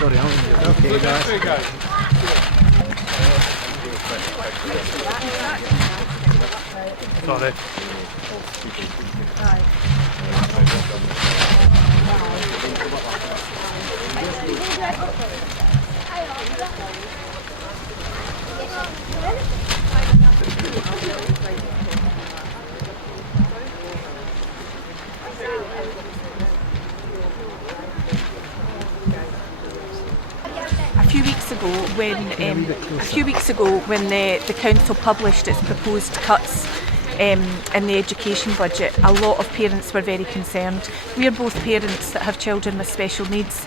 sorry. Okay, guys. There you go. Sorry. A few weeks ago when the council published its proposed cuts in the education budget, a lot of parents were very concerned. We are both parents that have children with special needs,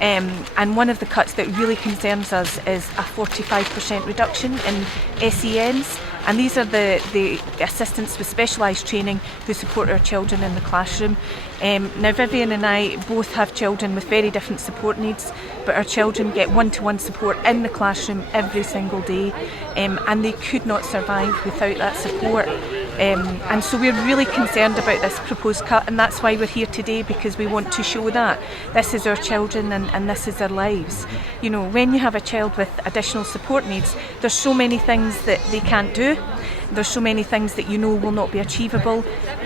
and one of the cuts that really concerns us is a 45% reduction in SENs, and these are the assistants with specialised training who support our children in the classroom. Now Vivian and I both have children with very different support needs, but our children get one-to-one support in the classroom every single day, and they could not survive without that support. And so we're really concerned about this proposed cut, and that's why we're here today, because we want to show that this is our children and this is their lives. You know, when you have a child with additional support needs, there's so many things that they can't do. There's so many things that you know will not be achievable,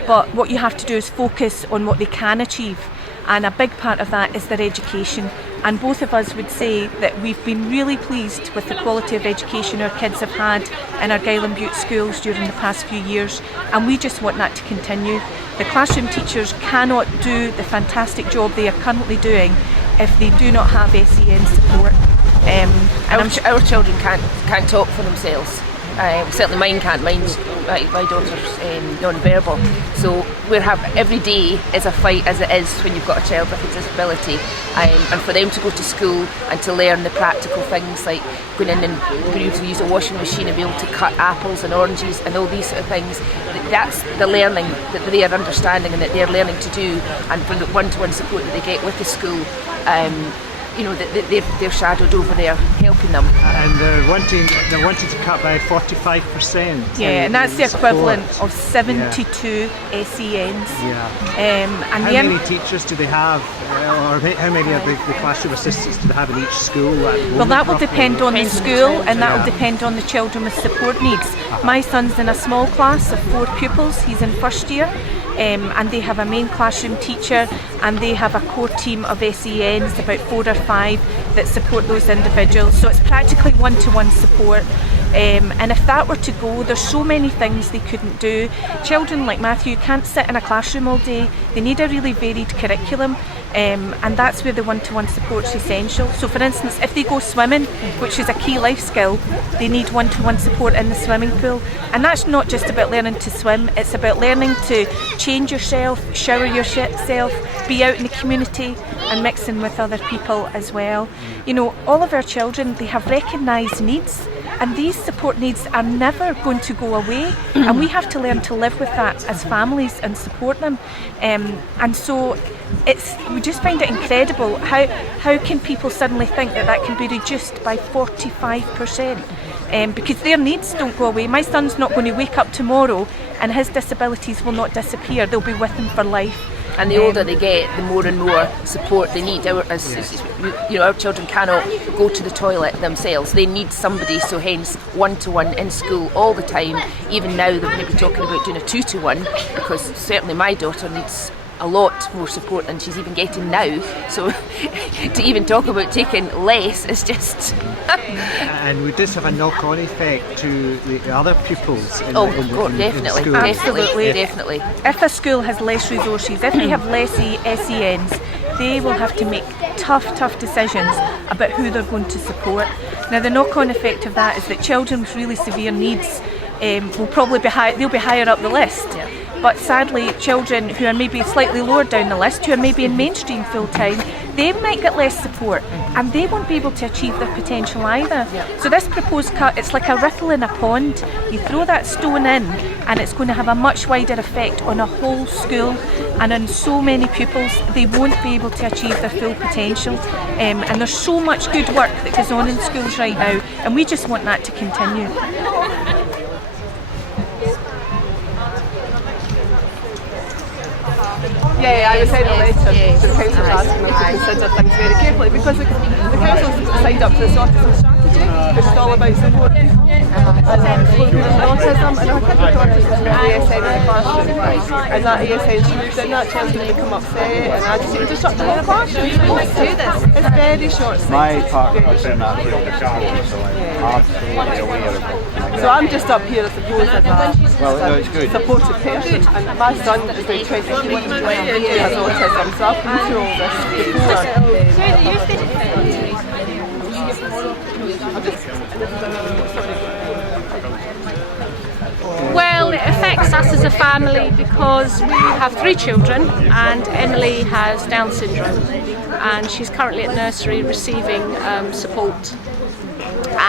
but what you have to do is focus on what they can achieve, and a big part of that is their education. And both of us would say that we've been really pleased with the quality of education our kids have had in Argyll and Bute schools during the past few years, and we just want that to continue. The classroom teachers cannot do the fantastic job they are currently doing if they do not have SEN support. Our children can't talk for themselves. Certainly mine can't. My daughter's non-verbal. So every day is a fight, as it is when you've got a child with a disability. And for them to go to school and to learn the practical things like going in and being able to use a washing machine and be able to cut apples and oranges and all these sort of things, that's the learning that they are understanding and that they're learning to do. And from the one-to-one support that they get with the school, you know, they're shadowed over there helping them. And they're wanting to cut by 45%. Yeah, and that's the equivalent of 72 SENs. Yeah. And how many teachers do they have, or how many of the classroom assistants do they have in each school? Well, that will depend on the school, and that will depend on the children with support needs. My son's in a small class of 4 pupils. He's in first year. And they have a main classroom teacher, and they have a core team of SENs, about 4 or 5, that support those individuals. So it's practically one-to-one support. And if that were to go, there's so many things they couldn't do. Children like Matthew can't sit in a classroom all day. They need a really varied curriculum, and that's where the one-to-one support's essential. So for instance, if they go swimming, which is a key life skill, they need one-to-one support in the swimming pool. And that's not just about learning to swim, it's about learning to change yourself, shower yourself, be out in the community and mixing with other people as well. You know, all of our children, they have recognised needs, and these support needs are never going to go away, and we have to learn to live with that as families and support them. And so we just find it incredible how can people suddenly think that can be reduced by 45%, because their needs don't go away. My son's not going to wake up tomorrow and his disabilities will not disappear. They'll be with him for life. And the older they get, the more and more support they need. Our children cannot go to the toilet themselves. They need somebody, so hence one-to-one in school all the time. Even now they're maybe talking about doing a 2-to-1, because certainly my daughter needs a lot more support than she's even getting now. So to even talk about taking less is just... And would this have a knock-on effect to the other pupils in definitely, school? Absolutely. Definitely. If a school has less resources, if they have less SENs, they will have to make tough decisions about who they're going to support. Now the knock-on effect of that is that children with really severe needs will probably be higher up the list. Yeah. But sadly, children who are maybe slightly lower down the list, who are maybe in mainstream full-time, they might get less support and they won't be able to achieve their potential either. Yeah. So this proposed cut, it's like a ripple in a pond. You throw that stone in and it's going to have a much wider effect on a whole school and on so many pupils. They won't be able to achieve their full potential. And there's so much good work that goes on in schools right now, and we just want that to continue. Yeah, Yeah, I was sent a letter to the council asking them to consider things very carefully because the council's signed up to this autism strategy, which is all about supporting people with autism, and our kid with autism is an ASN in the classroom, and that ASN should then that child's going to become upset and agitated disrupting in the classroom. So we must do this. It's very short-sighted. My partner's in that field, so I'm absolutely aware of it. So I'm just up here, I suppose, as Well, it's good. a supportive person, and my son is now 21 and he has autism, so I've been through all this before. Well, it affects us as a family because we have 3 children and Emily has Down syndrome and she's currently at nursery receiving support,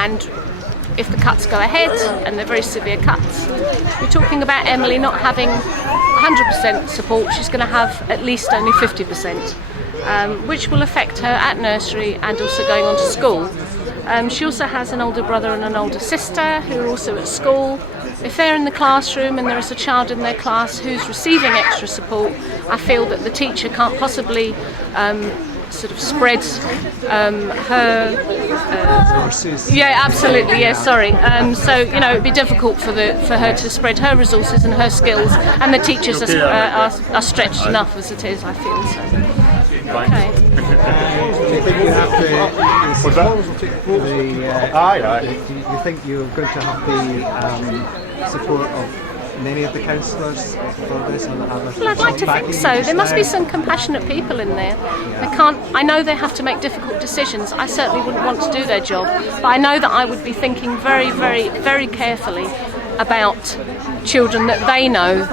and if the cuts go ahead, and they're very severe cuts, we're talking about Emily not having 100% support. She's going to have at least only 50%, which will affect her at nursery and also going on to school. She also has an older brother and an older sister who are also at school. If they're in the classroom and there is a child in their class who's receiving extra support, I feel that the teacher can't possibly sort of spread her Resources. yeah, absolutely, yeah, sorry. So, you know, it'd be difficult for her to spread her resources and her skills, and the teachers are stretched enough as it is, I feel. So. Okay. Do you think you have do you think you're going to have the support of many of the councillors for this? Well, I'd like to think so. There must be some compassionate people in there. I know they have to make difficult decisions. I certainly wouldn't want to do their job, but I know that I would be thinking very, very, very carefully about children that they know,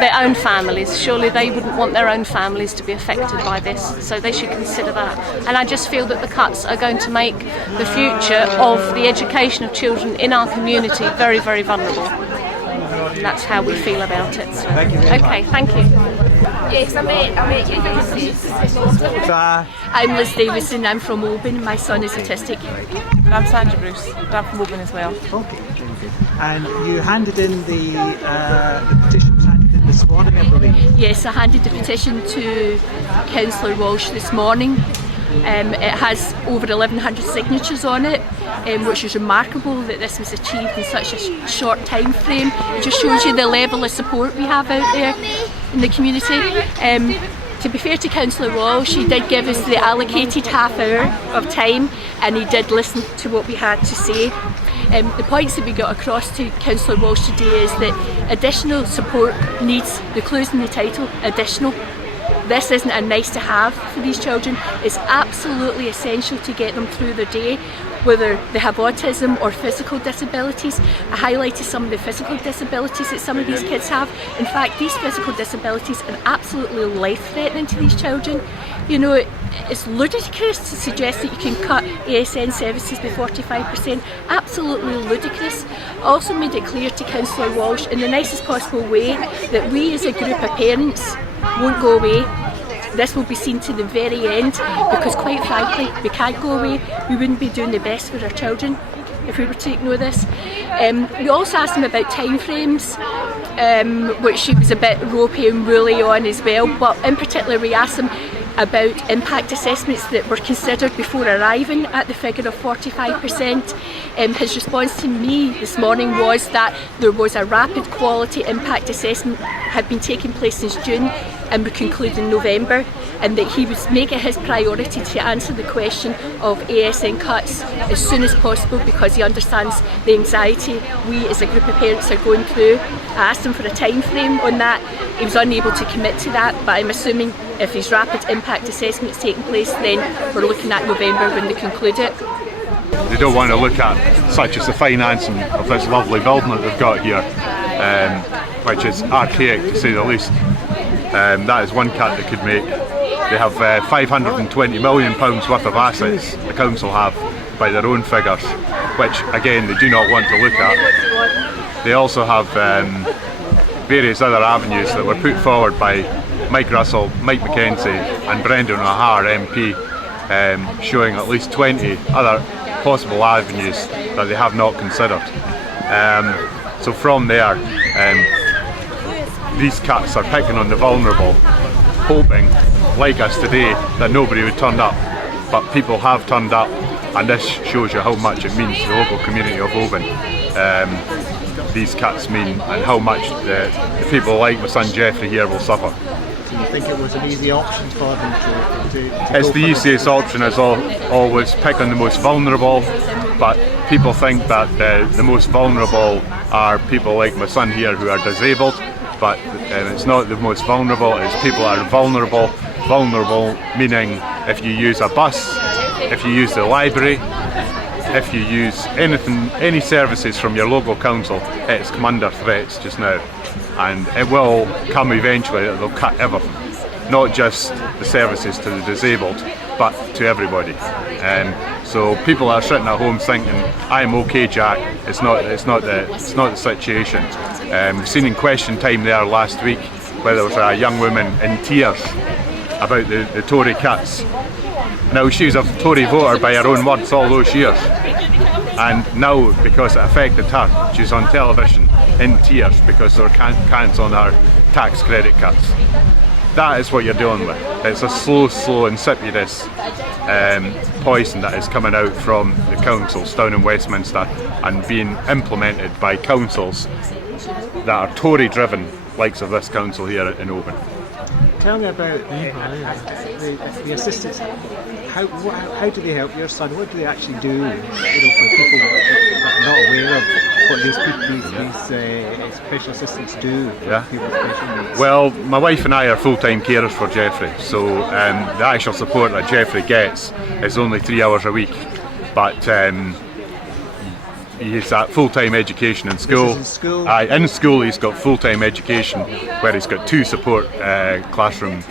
their own families. Surely they wouldn't want their own families to be affected by this, so they should consider that. And I just feel that the cuts are going to make the future of the education of children in our community very, very vulnerable. And that's how we feel about it. So. Thank you very much. Okay, thank you. Yes, I'm Liz Davison, I'm from Oban, my son is autistic. And I'm Sandra Bruce, and I'm from Oban as well. Okay, very good. And you handed in the petition was handed in this morning, I believe. Yes, I handed the petition to Councillor Walsh this morning. It has over 1,100 signatures on it, which is remarkable that this was achieved in such a short time frame. It just shows you the level of support we have out there in the community. To be fair to Councillor Walsh, he did give us the allocated half hour of time and he did listen to what we had to say. The points that we got across to Councillor Walsh today is that additional support needs, the clues in the title, additional. This isn't a nice to have for these children. It's absolutely essential to get them through their day, whether they have autism or physical disabilities. I highlighted some of the physical disabilities that some of these kids have. In fact, these physical disabilities are absolutely life-threatening to these children. You know, it's ludicrous to suggest that you can cut ASN services by 45%. Absolutely ludicrous. I also made it clear to Councillor Walsh in the nicest possible way that we as a group of parents won't go away. This will be seen to the very end because quite frankly we can't go away. We wouldn't be doing the best for our children if we were to ignore this. We also asked him about timeframes, which he was a bit ropey and woolly on as well, but in particular we asked him about impact assessments that were considered before arriving at the figure of 45%. His response to me this morning was that there was a rapid quality impact assessment had been taking place since June and would conclude in November, and that he would make it his priority to answer the question of ASN cuts as soon as possible because he understands the anxiety we as a group of parents are going through. I asked him for a time frame on that. He was unable to commit to that, but I'm assuming if his rapid impact assessment is taking place, then we're looking at November when they conclude it. They don't want to look at such as the financing of this lovely building that they've got here, which is archaic to say the least. That is one cut they could make. They have £520 million worth of assets, the council have, by their own figures, which again they do not want to look at. They also have various other avenues that were put forward by Mike Russell, Mike McKenzie and Brendan O'Hare MP, showing at least 20 other possible avenues that they have not considered. So from there, these cuts are picking on the vulnerable hoping, like us today, that nobody would turn up. But people have turned up, and this shows you how much it means to the local community of Oban. These cuts mean, and how much the people like my son Jeffrey here will suffer. Do you think it was an easy option for them to It's go the for easiest option, is always pick on the most vulnerable, but people think that the most vulnerable are people like my son here who are disabled, but it's not the most vulnerable, it's people that are vulnerable. Vulnerable meaning if you use a bus, if you use the library, if you use anything, any services from your local council, it's come under threats just now. And it will come eventually that they'll cut everything, not just the services to the disabled, but to everybody. So people are sitting at home thinking, "I'm okay, Jack." It's not the situation. We've seen in Question Time there last week where there was a young woman in tears about the Tory cuts. Now, she was a Tory voter by her own words all those years, and now because it affected her, she's on television in tears because there are cans on her tax credit cuts. That is what you're dealing with. It's a slow, insidious poison that is coming out from the councils down in Westminster and being implemented by councils that are Tory driven, likes of this council here in Oban. Tell me about the assistants. How do they help your son? What do they actually do? For people that are not aware of what these special assistants do for people with special needs. Well, my wife and I are full-time carers for Jeffrey, so the actual support that Jeffrey gets is only 3 hours a week, but he's at full-time education in school. In school? In school he's got full-time education where he's got 2 support classroom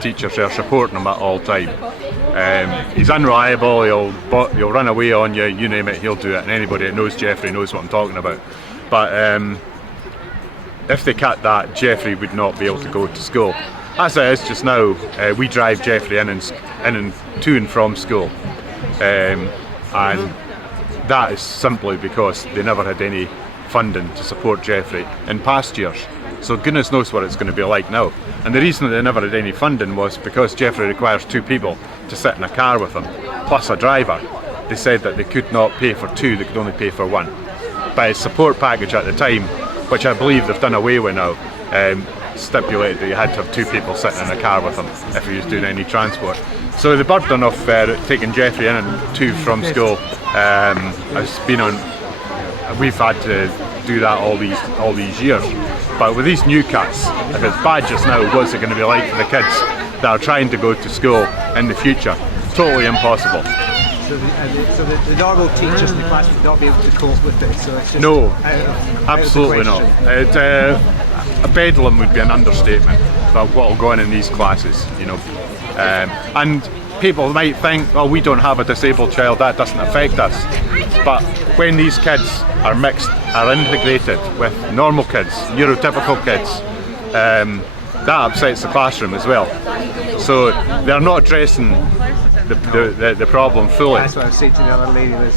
teachers there supporting him at all time. He's unreliable, he'll run away on you, you name it, he'll do it, and anybody that knows Jeffrey knows what I'm talking about. But if they cut that, Jeffrey would not be able to go to school. As it is just now, we drive Jeffrey in and to and from school, and that is simply because they never had any funding to support Jeffrey in past years. So goodness knows what it's going to be like now. And the reason that they never had any funding was because Jeffrey requires 2 people to sit in a car with him, plus a driver. They said that they could not pay for 2, they could only pay for 1. But his support package at the time, which I believe they've done away with now, stipulated that you had to have 2 people sitting in a car with him if he was doing any transport. So the burden of taking Jeffrey in and to from school has been on. We've had to do that all these years. But with these new cuts, if it's bad just now, what's it going to be like for the kids that are trying to go to school in the future? Totally impossible. So the normal teachers in the class would not be able to cope with it. So it's just no, out absolutely of the not. A bedlam would be an understatement about what will go on in these classes, you know. And people might think, oh, we don't have a disabled child, that doesn't affect us. But when these kids are mixed, are integrated with normal kids, neurotypical kids, that upsets the classroom as well. So they're not addressing the problem fully. That's what I was saying to the other lady, there's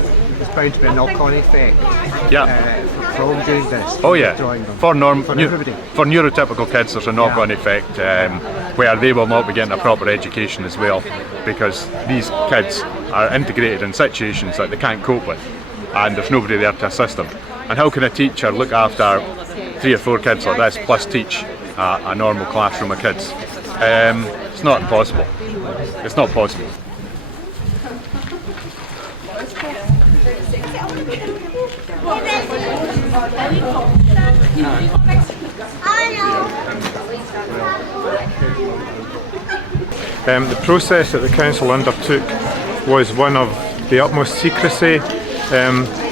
bound to be a knock-on effect from doing this. Oh yeah, for everybody. For neurotypical kids there's a knock-on effect where they will not be getting a proper education as well, because these kids are integrated in situations that they can't cope with and there's nobody there to assist them. And how can a teacher look after 3 or 4 kids like this plus teach a normal classroom of kids? It's not impossible. It's not possible. The process that the council undertook was one of the utmost secrecy.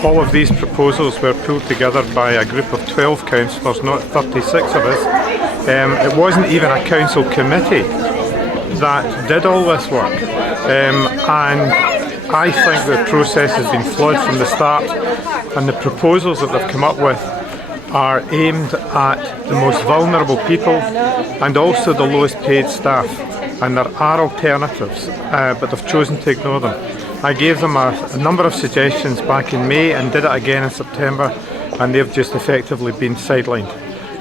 All of these proposals were pulled together by a group of 12 councillors, not 36 of us. It wasn't even a council committee that did all this work, and I think the process has been flawed from the start, and the proposals that they've come up with are aimed at the most vulnerable people and also the lowest paid staff, and there are alternatives, but they've chosen to ignore them. I gave them a number of suggestions back in May and did it again in September, and they've just effectively been sidelined.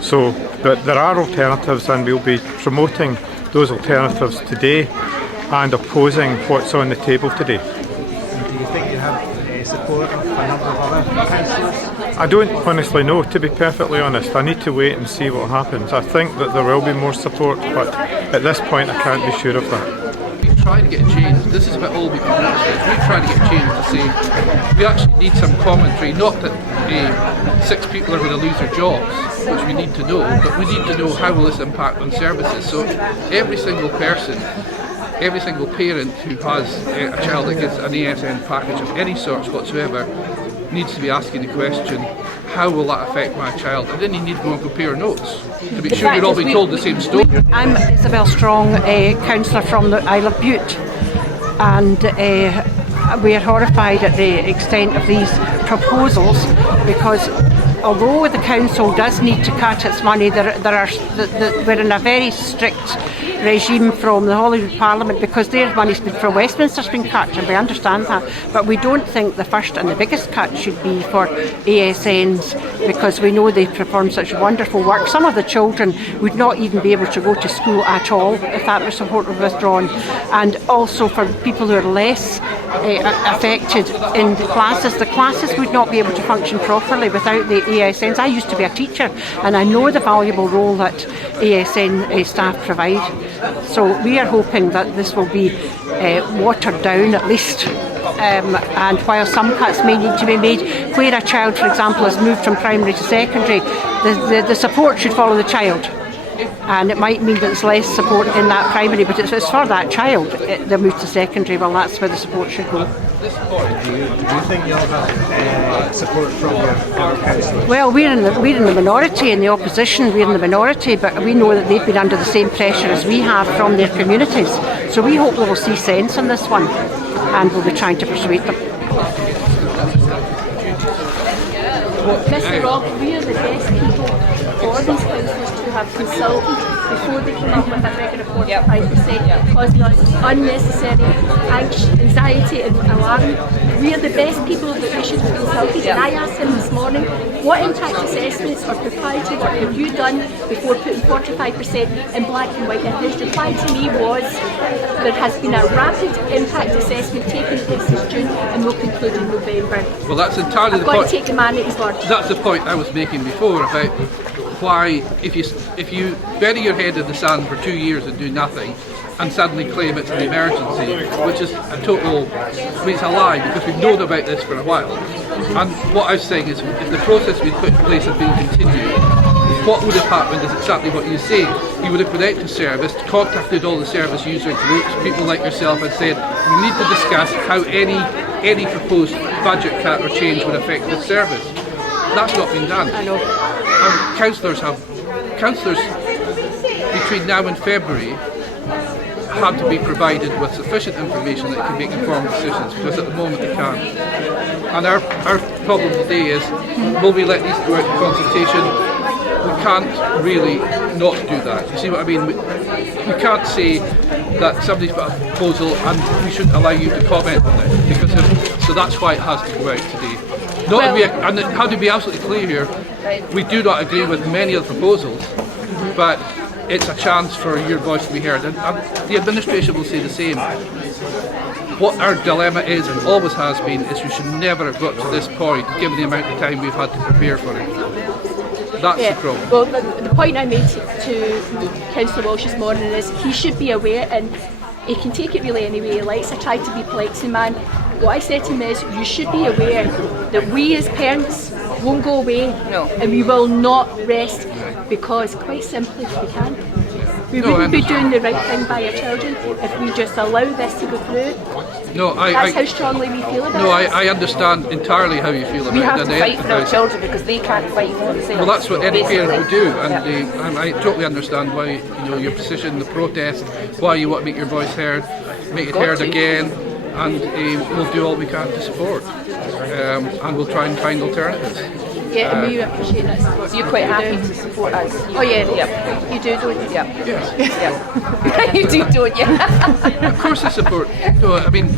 So but there are alternatives, and we'll be promoting those alternatives today and opposing what's on the table today. And do you think you have support of a number of other councillors? I don't honestly know, to be perfectly honest. I need to wait and see what happens. I think that there will be more support, but at this point I can't be sure of that. We try to get change. This is about all we can do. We try to get change to say we actually need some commentary, not that 6 people are going to lose their jobs, which we need to know, but we need to know how will this impact on services. So every single person, every single parent who has a child that gets an ASN package of any sorts whatsoever needs to be asking the question, how will that affect my child? And then you need to go and compare notes to make sure you're all being told the same story. I'm Isabel Strong, councillor from the Argyll and Bute, and we are horrified at the extent of these proposals, because although the council does need to cut its money, we're in a very strict regime from the Holyrood Parliament, because their money's been from Westminster's been cut, and we understand that. But we don't think the first and the biggest cut should be for ASNs, because we know they perform such wonderful work. Some of the children would not even be able to go to school at all if that support were withdrawn. And also for people who are less affected in the classes would not be able to function properly without the ASNs. I used to be a teacher, and I know the valuable role that ASN staff provide. So we are hoping that this will be watered down at least. And while some cuts may need to be made, where a child, for example, has moved from primary to secondary, the support should follow the child. And it might mean that there's less support in that primary, but it's for that child. They move to secondary, well, that's where the support should go. Do you think you'll have support from your fellow councillors? Well, we're in the minority. In the opposition, we're in the minority, but we know that they've been under the same pressure as we have from their communities. So we hope they will see sense in this one, and we'll be trying to persuade them. Mr. Rock, we are the best people for these councillors to have consulted before they come up with a figure of 45%, causing us unnecessary anxiety and alarm. We are the best people that we should have consulted, and I asked him this morning, what impact assessments or proprietary work have you done before putting 45% in black and white? And his reply to me was, there has been a rapid impact assessment taken place this June and will conclude in November. Well, that's entirely the point. I've got to take the man at his word. That's the point I was making before about why, if you bury your head in the sand for 2 years and do nothing, and suddenly claim it's an emergency, which is a total, I mean, it's a lie, because we've known about this for a while. And what I was saying is, if the process we've put in place had been continued, what would have happened is exactly what you say. You would have put out to service, contacted all the service user groups, people like yourself, and said, we need to discuss how any proposed budget cut or change would affect this service. That's not been done. I know. And councillors between now and February had to be provided with sufficient information that can make informed decisions, because at the moment they can't. And our problem today is, will we let these go out in consultation? We can't really not do that. You see what I mean? We can't say that somebody's got a proposal and we shouldn't allow you to comment on it, because so that's why it has to go out today. And how to be absolutely clear here, we do not agree with many of the proposals, but it's a chance for your voice to be heard, and the administration will say the same. What our dilemma is, and always has been, is we should never have got to this point, given the amount of time we've had to prepare for it. That's the problem. Well, the point I made to Councillor Walsh this morning is he should be aware, and he can take it really any way he likes. I tried to be polite to the man. What I said to him is, you should be aware that we as parents won't go away, and we will not rest, because quite simply we can't. We wouldn't be doing the right thing by our children if we just allow this to go through. That's how strongly we feel about it. I understand entirely how you feel about it. We have to fight for our children because they can't fight for themselves. Well, that's what any parent would do, and I totally understand why, your position, the protest, why you want to make your voice heard, make it heard again, and we'll do all we can to support, and we'll try and find alternatives. Yeah, and we appreciate that. So you're quite happy to support us? Oh yeah, you do, don't you? Yeah. Yes. You do, don't you? Of course I support. I mean,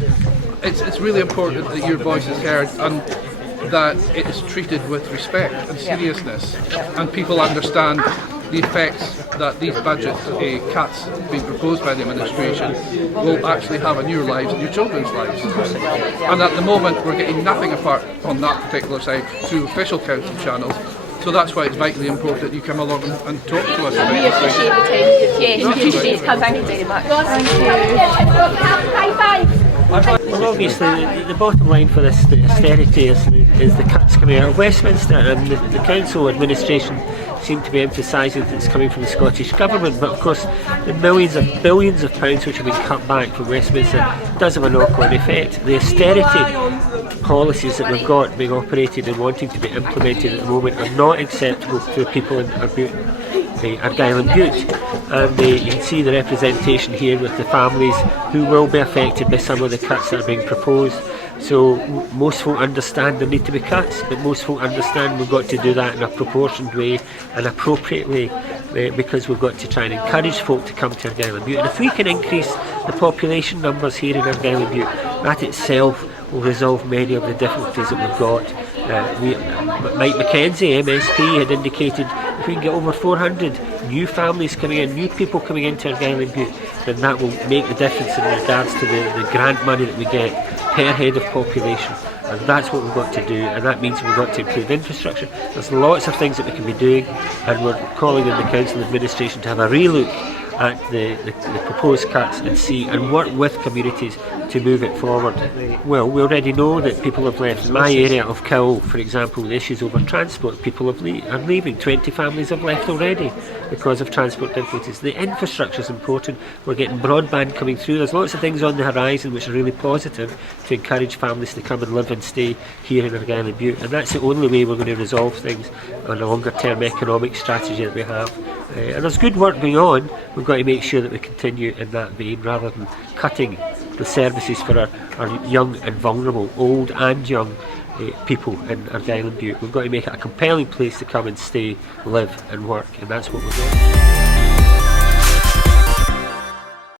it's really important that your voice is heard and that it is treated with respect and seriousness, and people understand the effects that these budget cuts being proposed by the administration will actually have on your lives and your children's lives. And at the moment we're getting nothing apart on that particular side through official council channels. So that's why it's vitally important you come along and talk to us about We appreciate the time. Yes, we appreciate it. Thank you very much. Thank you. Well, obviously, the bottom line for this, the austerity, is the cuts coming out of Westminster, and the council administration seem to be emphasising that it's coming from the Scottish Government, but of course the millions of billions of pounds which have been cut back from Westminster does have a knock-on effect. The austerity policies that we've got being operated and wanting to be implemented at the moment are not acceptable to the people in Argyll and Bute, and you can see the representation here with the families who will be affected by some of the cuts that are being proposed. So most folk understand there need to be cuts, but most folk understand we've got to do that in a proportioned way and appropriate way, because we've got to try and encourage folk to come to Argyll and Bute. And if we can increase the population numbers here in Argyll and Bute, that itself will resolve many of the difficulties that we've got. Mike Mackenzie, MSP, had indicated if we can get over 400 new families coming in, new people coming into Argyll and Bute, then that will make the difference in regards to the grant money that we get per head of population. And that's what we've got to do, and that means we've got to improve infrastructure. There's lots of things that we can be doing, and we're calling on the council administration to have a relook at the proposed cuts and work with communities to move it forward. Well, we already know that people have left. In my area of Kill, for example, the issues over transport, people are leaving. 20 families have left already because of transport difficulties. The infrastructure is important. We're getting broadband coming through. There's lots of things on the horizon which are really positive to encourage families to come and live and stay here in Argyll and Bute, and that's the only way we're going to resolve things on a longer term economic strategy that we have. And there's good work going on. We've got to make sure that we continue in that vein rather than cutting the services for our young and vulnerable, old and young people in Argyll and Bute. We've got to make it a compelling place to come and stay, live and work, and that's what we're doing.